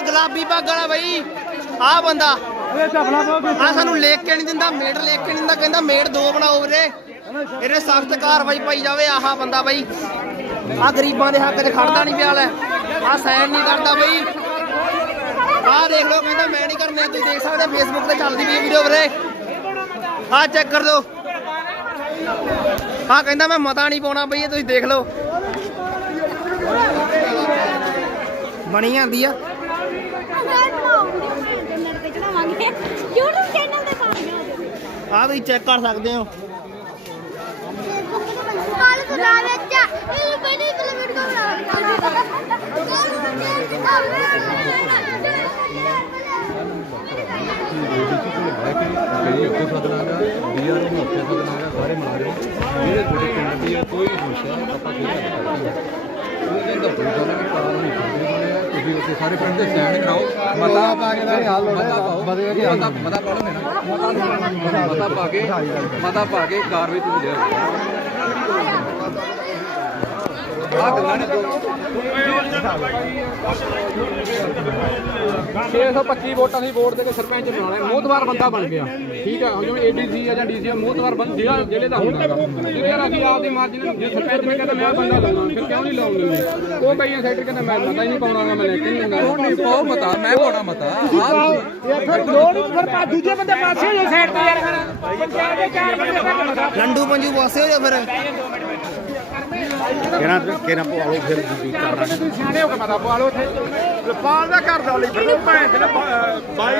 ਆ ਗੁਲਾਬੀ ਪੱਗ ਵਾਲਾ ਬਈ। ਆ ਬੰਦਾ। ਆ ਸਾਨੂੰ ਲੇਖ ਕੇ ਨਹੀਂ ਦਿੰਦਾ ਮੇੜ ਲੇਖ ਕੇ ਨਹੀਂ ਦਿੰਦਾ ਕਹਿੰਦਾ ਮੇੜ ਦੋ ਬਣਾਓ ਵੀਰੇ। ਇਹਨੇ ਸਖਤ ਕਾਰਵਾਈ ਪਾਈ ਜਾਵੇ ਆਹਾ ਬੰਦਾ ਬਈ। ਆ ਗਰੀਬਾਂ ਦੇ ਹੱਕ 'ਚ ਖੜਦਾ ਨਹੀਂ ਪਿਆ ਲੈ। ਆ ਸਾਈਨ ਨਹੀਂ ਕਰਦਾ ਬਈ। ਆ ਦੇਖ ਲਓ ਕਹਿੰਦਾ ਮੈਂ ਨਹੀਂ ਕਰਨੇ ਤੁਸੀਂ ਦੇਖ ਸਕਦੇ ਫੇਸਬੁੱਕ ਤੇ ਚੱਲਦੀ ਪਈ ਵੀਡੀਓ ਵੀਰੇ। ਆ ਚੈੱਕ ਕਰ ਦਿਓ ਆ ਕਹਿੰਦਾ ਮੈਂ ਮਤਾ ਨਹੀਂ ਪਾਉਣਾ ਬਈ ਤੁਸੀਂ ਦੇਖ ਲਓ। ਬਣੀ ਜਾਂਦੀ ਆ। YouTube ਚੈਨਲ ਤੇ ਪਾਉਂਗੇ ਆ ਤੁਸੀਂ ਚੈੱਕ ਕਰ ਸਕਦੇ ਹੋ। ਕਾਲ ਸੁਣਾ ਵਿੱਚ ਇਹ ਬਣੀ ਕਿਲੋਮੀਟਰ ਕਈ ਉੱਥੇ ਸਦਨਾਗਾ ਡੀਆਰ ਨੂੰ ਉੱਥੇ ਸਦਨਾਗਾ ਸਾਰੇ ਮਿਲ ਰਹੇ ਜਿਹੜੇ ਤੁਹਾਡੇ ਪਿੰਡ ਦੀ ਹੈ ਕੋਈ ਸਮੱਸਿਆ ਆਪਾਂ ਕੀ ਕਰ ਸਕਦੇ ਉਹਦੇ ਦਾ ਕੋਈ ਗੱਲ ਨਹੀਂ ਕਾਰਨ ਨਹੀਂ ਕਰਦੇ ਆ ਤੁਸੀਂ ਸਾਰੇ ਪਿੰਡ ਦੇ ਸੈਨ ਕਰਾਓ। ਮਤਾ ਪਾ ਕੇ ਦਾ ਹੱਲ ਮਤਾ ਪਾਓ। ਮਤਾ ਮਤਾ ਪਾ ਲਓ ਮੇਰਾ ਮਤਾ ਪਾ ਕੇ ਮਤਾ ਪਾ ਕੇ ਕਾਰਵਾਈ ਤੁਸੀਂ ਲਿਆ 625 ਵੋਟਾਂ ਦੀ ਵੋਟ ਦੇ ਕੇ ਸਰਪੰਚ ਬਣਾਉਣਾ ਹੈ ਮੋਹਤਵਾਰ ਬੰਦਾ ਬਣ ਗਿਆ। ਠੀਕ ਹੈ ਜਿਵੇਂ ਏਡੀਸੀ ਆ ਜਾਂ ਡੀਸੀ ਮੋਹਤਵਾਰ ਬੰਦਾ ਜਿਹੜਾ ਜ਼ਿਲ੍ਹੇ ਦਾ ਹੁੰਦਾ ਯਾਰ ਅਸੀਂ ਆਪਦੀ ਮਰਜ਼ੀ ਨਾਲ ਜੇ ਸਰਪੰਚ ਨੇ ਕਹਿੰਦਾ ਮੈਂ ਬੰਦਾ ਲਾਉਣਾ ਫਿਰ ਕਿਉਂ ਨਹੀਂ ਲਾਉਣ ਦਿੰਦੇ ਉਹ ਕਈਆਂ ਸੈਕਟਰ ਕਹਿੰਦਾ ਮੈਂ ਮਤਾ ਹੀ ਨਹੀਂ ਪਾਉਣਾ ਮੈਂ ਲੈ ਕੇ ਨਹੀਂ ਉਹ ਨਹੀਂ ਪਾਓ ਮਤਾ ਮੈਂ ਪਾਉਣਾ ਮਤਾ। ਫਿਰ ਲੋੜ ਫਿਰ ਪਾ- ਦੂਜੇ ਬੰਦੇ ਪਾਸੇ ਹੋ ਜਾ ਸਾਈਡ ਤੇ ਯਾਰ ਫਿਰ। ਪੰਚਾਇਤ ਦੇ ਚਾਰ ਬੰਦੇ ਫਿਰ ਮਤਾ। ਲੰਡੂ ਪੰਜੂ ਪਾਸੇ ਹੋ ਜਾ ਫਿਰ। ਕਿਹਨਾਂ ਕਿਹਨਾਂ ਪਵਾਲੋ ਫਿਰ ਦੂਜੀ ਤੁਸੀਂ ਸਿਆਣੇ ਹੋ ਕੇ ਮਤਾ ਪਵਾ ਉੱਥੇ। ਪਾਲ ਦਾ ਘਰ ਦਾ ਲਈ ਫਿਰ ਭੈਣ ਦੇ ਬਾਈ